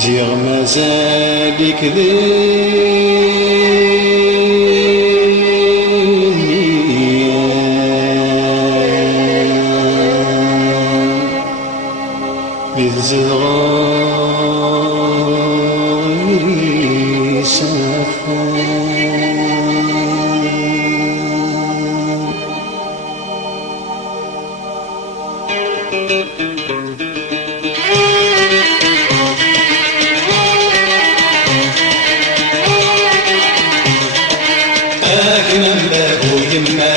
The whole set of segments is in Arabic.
زيغ مازالك ذي بالزغاي سفر من بابو يما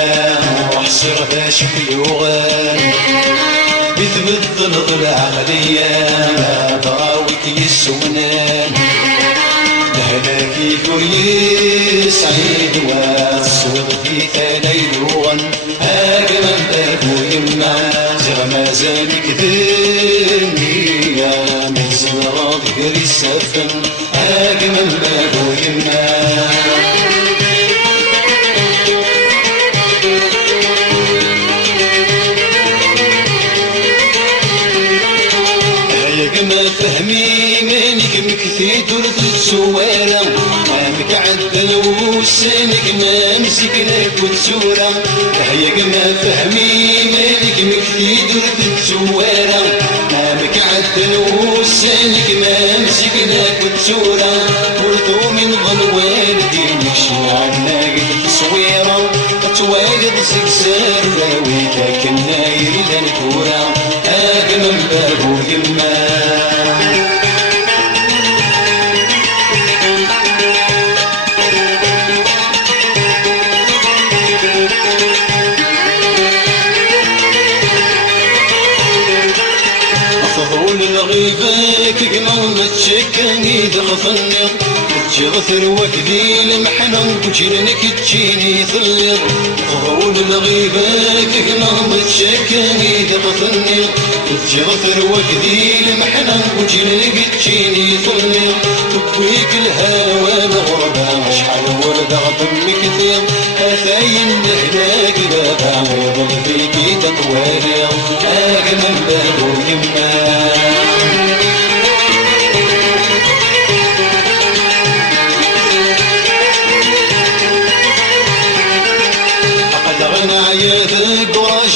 وحصر باش يوغان بتبدل العقلية ما ضراوك يسونان لهلاكي كوري سعيد والصوت في ثليلوغن من بابو يما زغ مازالك ذنيا من زغاض غير السفن من بابو يما فهمي مانك مكثي درت السوارة مامك عدل وسانك نامسك لك وتسورة هيك ما فهمي مانك مكثي درت السوارة مامك عدل وسانك نامسك لك وتسورة ورثو من ظنوالدي نكشي عناك تصويرة توالد سكسار راويك كنا يريد الكورة من بابو يما الغيبة كقمر تشكني دخفني تجغثر وكدي المحنة وجيرنك تجيني ثلر غول الغيبة كقمر تشكني دخفني تجغثر وكدي المحنة وجيرنك تجيني ثلر تبويك الهوى الغربة شحال ولد غضمي كثير أثاين هناك بابا ويضل فيكي تطوالي من بابو يما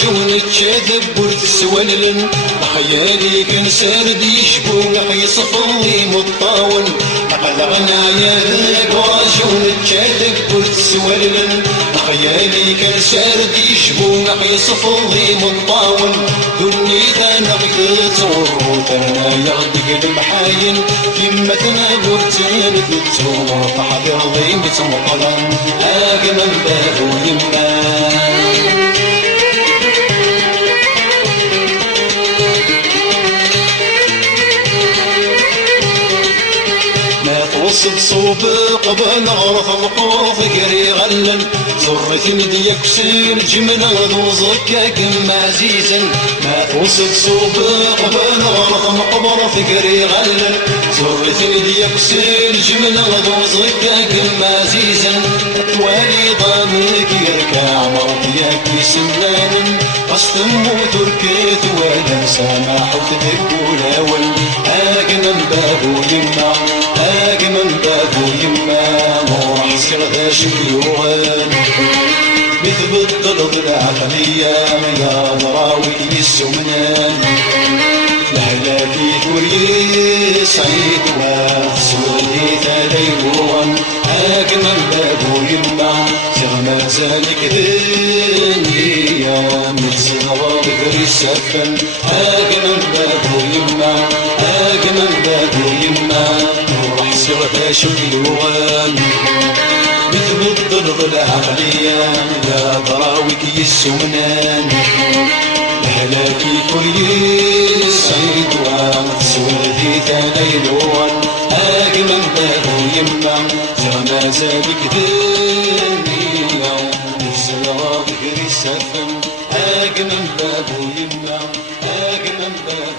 ونتشاذب ورتسوللن خيالي كان سارد يشبون حيصفلي مطاول قلغنا يا ذاك واش ونتشاذب ورتسوللن خيالي كان سارد يشبون حيصفلي مطاول دني ثانا غيث وروثنا يغدق المحاين كمتنا قرتين بالتوم فحضر ضيمة مقلن من بابو يما وصد صوب قبل غرف القوف قري غلن زرت ندي كسير جمنا ذو زكاك عزيزا ما توصد صوب قبل غرف القبر فقري غلن زرت ندي كسير جمنا ذو زكاك عزيزا توالي ضامك يركع مرضياك سنان قسم وتركيت ولا سامح وتذكر اول من بابو يما من بابو يما موح سردا شبيوغان بتبدل العقلية يا ضراوي السمنان لهلاكي كوري سعيد وسودي ثليلوغان من بابو يما زغ مازالك ذنيا من زغاض غير السفن من بابو يما من بابو يما سردا شبيوغان بتبدل العقلية يا ضراوك السمنان لهلاكي كوري سعيد وسودي ثليلوغان من بابو يما زغ مازالك ذنيا الزغاض غير السفن من بابو يما من بابو